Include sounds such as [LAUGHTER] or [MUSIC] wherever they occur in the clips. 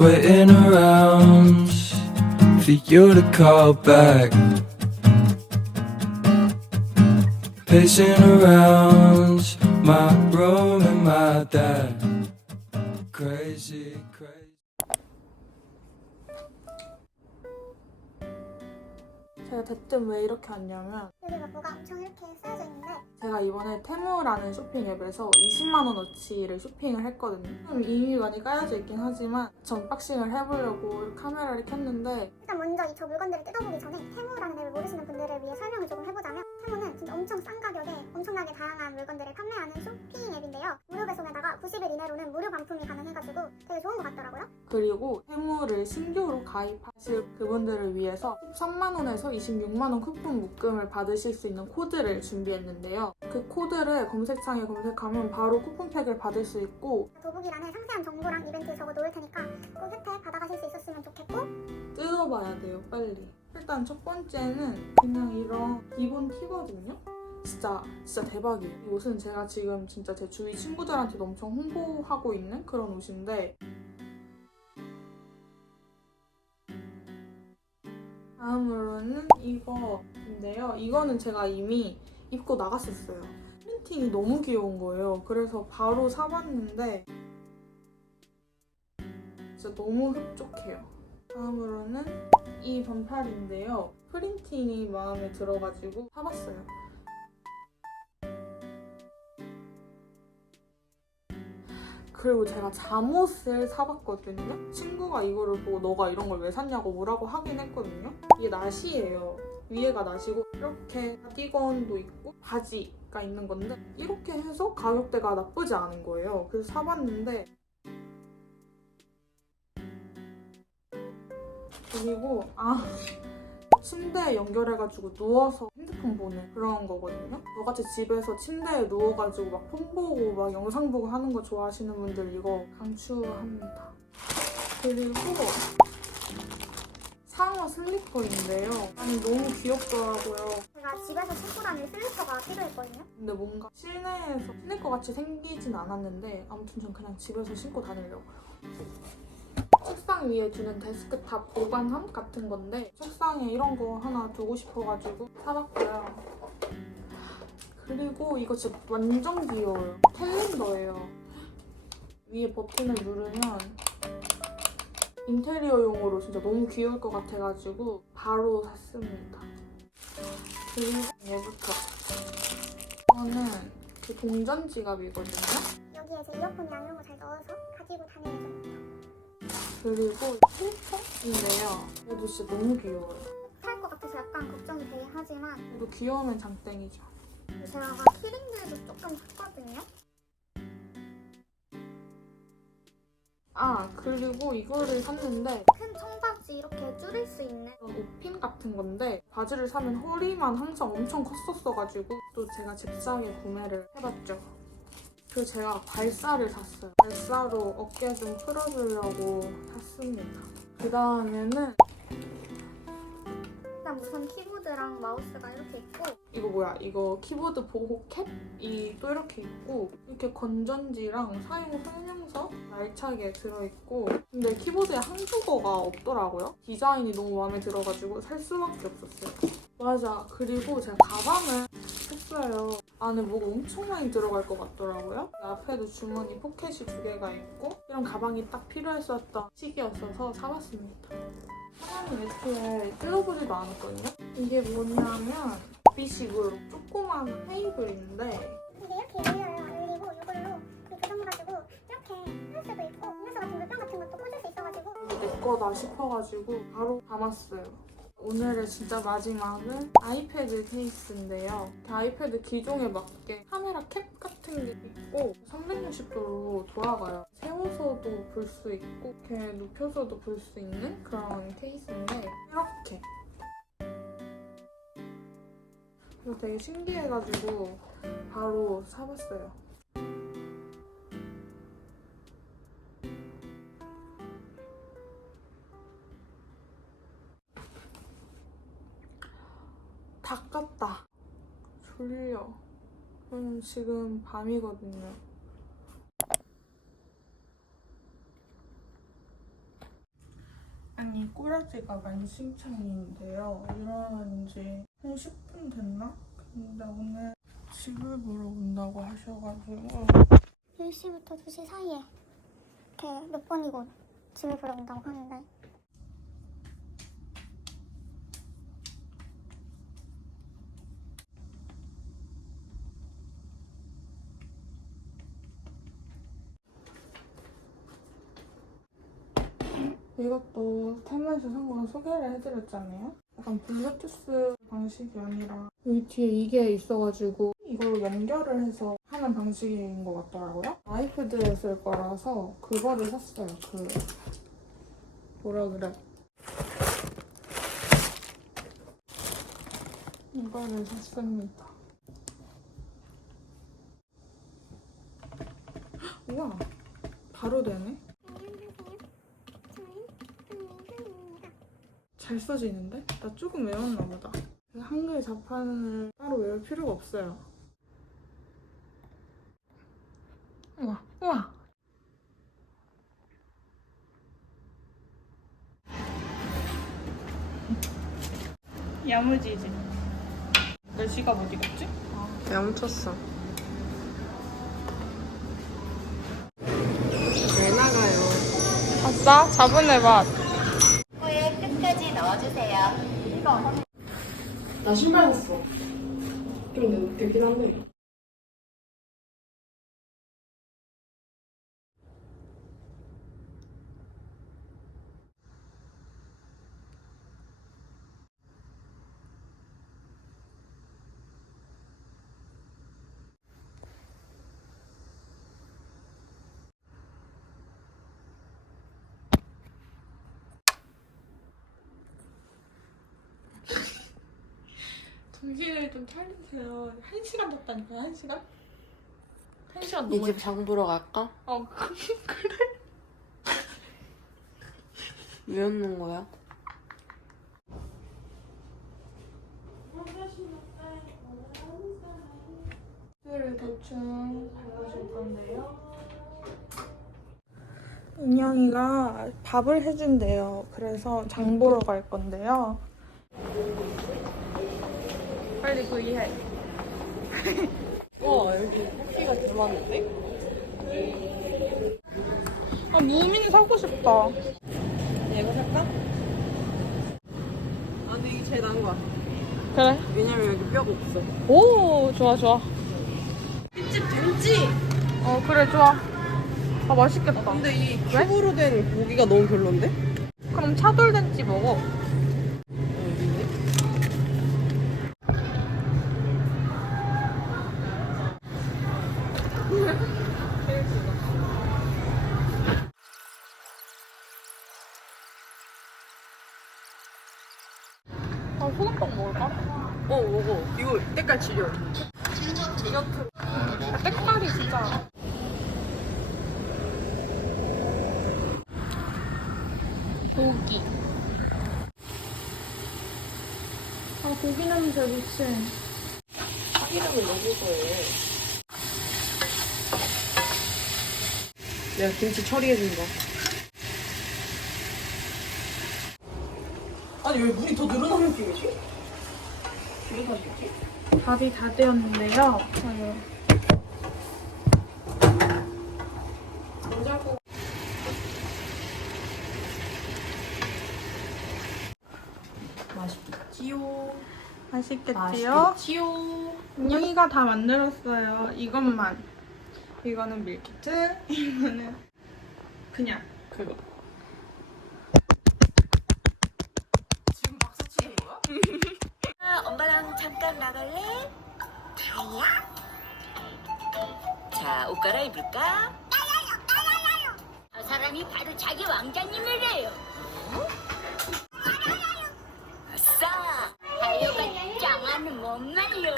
waiting around for you to call back. Pacing around my room and my dad. Crazy, 제가 대뜸 왜 이렇게 왔냐면 여기가 뭐가 엄청 이렇게 쓰여져 있는데 제가 이번에 테무라는 쇼핑 앱에서 20만 원어치를 쇼핑을 했거든요. 좀 이미 많이 까여져 있긴 하지만 전 박싱을 해보려고 카메라를 켰는데 일단 먼저 이 저 물건들을 뜯어보기 전에 테무라는 앱을 모르시는 분들을 위해 설명을 조금 해보자면 테무는 진짜 엄청 싼 가격에 엄청나게 다양한 물건들을 판매하는 쇼핑 앱인데요 무료 배송에다가 90일 이내로는 무료 반품이 가능해가지고 되게 좋은 것 같더라고요 그리고 테무를 신규로 가입하실 그분들을 위해서 13만 원에서 26만 원 쿠폰 묶음을 받으실 수 있는 코드를 준비했는데요. 그 코드를 검색창에 검색하면 바로 쿠폰팩을 받을 수 있고 더보기란에 상세한 정보랑 이벤트 적어 놓을 테니까 꼭 혜택 받아가실 수 있었으면 좋겠고 뜯어봐야 돼요, 빨리. 일단 첫 번째는 그냥 이런 기본 티거든요. 진짜 진짜 대박이에요. 이 옷은 제가 지금 진짜 제 주위 친구들한테도 엄청 홍보하고 있는 그런 옷인데 다음으로는 이거인데요. 이거는 제가 이미 입고 나갔었어요. 프린팅이 너무 귀여운 거예요. 그래서 바로 사봤는데 진짜 너무 흡족해요. 다음으로는 이 반팔인데요. 프린팅이 마음에 들어가지고 사봤어요. 그리고 제가 잠옷을 사봤거든요. 친구가 이거를 보고 너가 이런 걸 왜 샀냐고 뭐라고 하긴 했거든요. 이게 나시예요. 위에가 나시고 이렇게 가디건도 있고 바지가 있는 건데 이렇게 해서 가격대가 나쁘지 않은 거예요. 그래서 사봤는데 그리고 아 침대에 연결해가지고 누워서 핸드폰 보는 그런 거거든요. 저같이 집에서 침대에 누워가지고 막 폰 보고 막 영상 보고 하는 거 좋아하시는 분들 이거 강추합니다. 그리고 상어 슬리퍼인데요. 아니 너무 귀엽더라고요. 제가 집에서 신고 다닐 슬리퍼가 필요했거든요 근데 뭔가 실내에서 것 같이 생기진 않았는데 아무튼 전 그냥 집에서 신고 다니려고요. 책상 위에 두는 데스크탑 보관함 같은 건데 책상에 이런 거 하나 두고 싶어가지고 사봤고요. 그리고 이거 진짜 완전 귀여워요. 캘린더예요. 위에 버튼을 누르면 인테리어용으로 진짜 너무 귀여울 것 같아가지고 바로 샀습니다. 그리고 얘부터 이거는 그 동전 지갑이거든요. 여기에 제 이어폰이랑 이런 거잘 넣어서 가지고 다니는 중 그리고 필터인데요. 얘도 진짜 너무 귀여워요. 탈 것 같아서 약간 걱정이 되긴 하지만 그리고 귀여우면 장땡이죠. 제가 키링들도 조금 샀거든요 아 그리고 이거를 샀는데 큰 청바지 이렇게 줄일 수 있는 이건 옷핀 같은 건데 바지를 사면 허리만 항상 엄청 컸었어가지고 또 제가 잽싸게 구매를 해봤죠. 그리고 제가 발사를 샀어요. 발사로 어깨 좀 풀어주려고 샀습니다. 그 다음에는 일단 무선 키보드랑 마우스가 이렇게 있고 이거 뭐야? 이거 키보드 보호 캡이 또 이렇게 있고 이렇게 건전지랑 사용 설명서 알차게 들어있고 근데 키보드에 한국어가 없더라고요. 디자인이 너무 마음에 들어가지고 살 수밖에 없었어요. 맞아. 그리고 제가 가방을 샀어요. 안에 뭐가 엄청 많이 들어갈 것 같더라고요. 앞에도 주머니 포켓이 두 개가 있고 이런 가방이 딱 필요했었던 시기였어서 사봤습니다. 하나는 애초에 뜯어보지도 않았거든요. 이게 뭐냐면 비식으로 조그만 테이블인데 이게 이렇게 열려요 열리고 이걸로 그 조정해가지고 이렇게 할 수도 있고 음료수 같은 물병 같은 것도 꽂을 수 있어가지고 내 거다 싶어가지고 바로 담았어요. 오늘의 진짜 마지막은 아이패드 케이스인데요. 그 아이패드 기종에 맞게 카메라 캡 같은 게 있고 360도로 돌아가요. 세워서도 볼 수 있고 이렇게 눕혀서도 볼 수 있는 그런 케이스인데 이렇게 그래서 되게 신기해가지고 바로 사봤어요. 졸려. 음, 지금 밤이거든요. 아니 꼬라지가 만신창이인데요. 일어난 지 한 10분 됐나? 근데 오늘 집을 보러 온다고 하셔가지고 10시부터 2시 사이에 이렇게 몇 번이고 짐을 보러 온다고 하는데 이것도 테마에서 산거 소개를 해드렸잖아요. 약간 블루투스 방식이 아니라 여기 뒤에 이게 있어가지고 이걸로 연결을 해서 하는 방식인 것 같더라고요. 아이패드에 쓸 거라서 그거를 샀어요. 그 뭐라 그래? 이거를 샀습니다. 우와, 바로 되네. 잘 써지는데? 나 조금 외웠나 보다. 한글 자판을 따로 외울 필요가 없어요. 우와, 우와. 야무지지? 내 지갑 어디 갔지? 야무쳤어. 잘 나가요. 아싸, 자분의 맛. 코에 끝까지 넣어주세요. 나 신발 샀어. 좀 늦긴 한데. 정신을 좀 차리세요. 한 시간 잤다니까요, 한 시간? 한 시간 너무 이제 장 보러 갈까? 어, [LAUGHS] 그래. 왜 웃는 거야? 를 대충 발라줄 건데요. 인영이가 밥을 해준대요. 그래서 장 보러 갈 건데요. 빨리 구이해. [LAUGHS] 와 여기 커피가 들어왔는데? 아, 무민 사고 싶다. 이거 살까? 아 근데 이게 제일 나은 거 같아. 그래. 왜냐면 여기 뼈가 없어. 오, 좋아, 좋아. 집 된지. 어, 그래, 좋아. 아, 맛있겠다. 근데 이 큐브로 된 고기가 너무 별론데? 그럼 차돌 된지 먹어. 아, 소금빵 먹을까? 어 먹어. 이거 때깔 지려. 디저트. 색깔이 진짜. 고기. 아, 고기 냄새 미친. 참기름을 넣어서 해. 내가 김치 처리해준다. 아니 왜 물이 더 늘어나는 느낌이지? 느낌? 밥이 다 되었는데요. 맛있지요. 맛있겠지요? 맛있겠지요. 인영이가 다 만들었어요. 이것만. 이거는 밀키트, [LAUGHS] 이거는 그냥 그거. 자, 옷 갈아입을까? 저 사람이 바로 자기 왕자님이래요. 어? 아싸! 다이어가 짱하는 못 말려.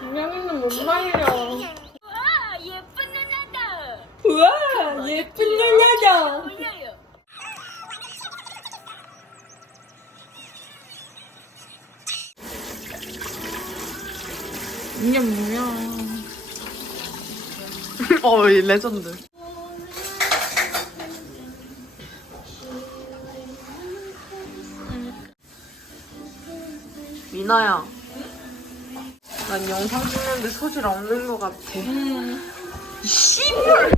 인영이는 못 말려. 와, 예쁜 누나다. 우와 예쁜 누나다. 올려요. 이게 뭐야. 어, 이 레전드. 미나야. 난 영상 찍는데 소질 없는 것 같아. 씨발!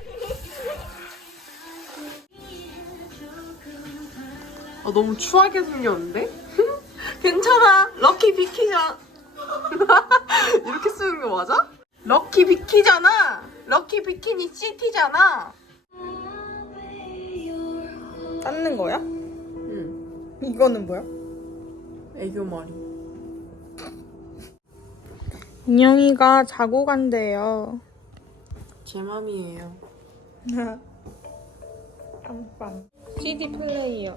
아, 너무 추하게 생겼는데? [LAUGHS] 괜찮아. 럭키 비키잖아. [LAUGHS] 이렇게 쓰는 거 맞아? 럭키 비키잖아! 럭키 비키니 시티잖아. 닦는 거야? 응. 이거는 뭐야? 애교 머리. 인영이가 자고 간대요. 제 맘이에요. [LAUGHS] 깜빵. CD 플레이어.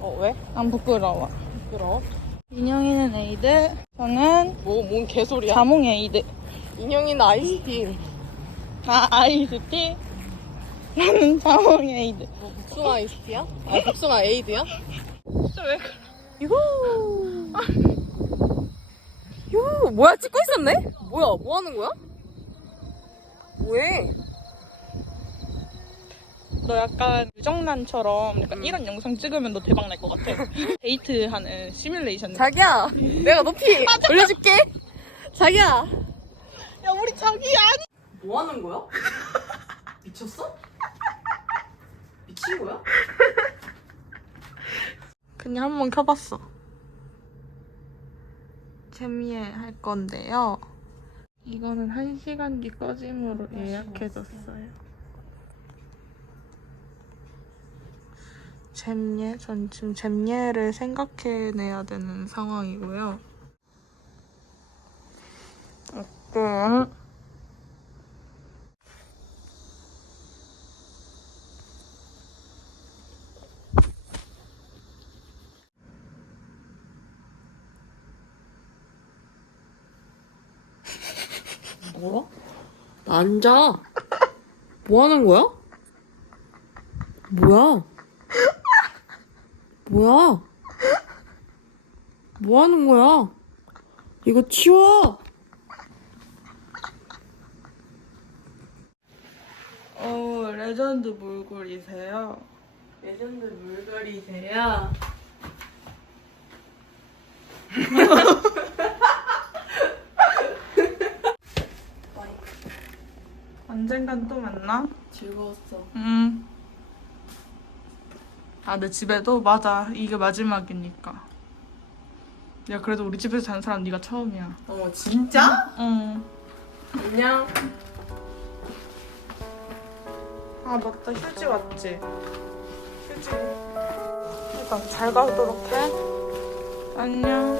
어, 왜? 난 부끄러워. 부끄러워? 인영이는 에이드, 저는 뭐, 뭔 개소리야. 자몽 에이드. 인형이는 아이스티. 아, 아이스티. 나는 자몽 에이드. 뭐, 복숭아 아이스티야? 아, 복숭아 에이드야? 진짜 왜 그래? 이거. 요, 뭐야, 찍고 있었네? 뭐야, 뭐 하는 거야? 뭐해? 너 약간 유정란처럼 약간 이런 영상 찍으면 너 대박 날 것 같아. [LAUGHS] 데이트하는 시뮬레이션. 자기야, 내가 높이 [LAUGHS] 올려줄게. 자기야. 야, 우리 자기 아니. 뭐 하는 거야? [LAUGHS] 미쳤어? 미친 거야? 그냥 한 번 켜봤어. 재미에 할 건데요. 이거는 1시간 뒤 꺼짐으로 예약해줬어요. 잼예? 전 지금 잼예를 생각해내야 되는 상황이고요. 조금 뭐야? 나 앉아. 뭐 하는 거야? 뭐야? 뭐야? 뭐 하는 거야? 이거 치워! 어, 레전드 몰골이세요. 레전드 물건이세요. 언젠간 또 만나? 즐거웠어. 응. 아, 내 집에도 맞아. 이게 마지막이니까. 야, 그래도 우리 집에서 자는 사람 네가 처음이야. 어머, 진짜? 응. 안녕. 아, 맞다. 휴지 왔지? 휴지. 일단 잘 가도록 해. 안녕.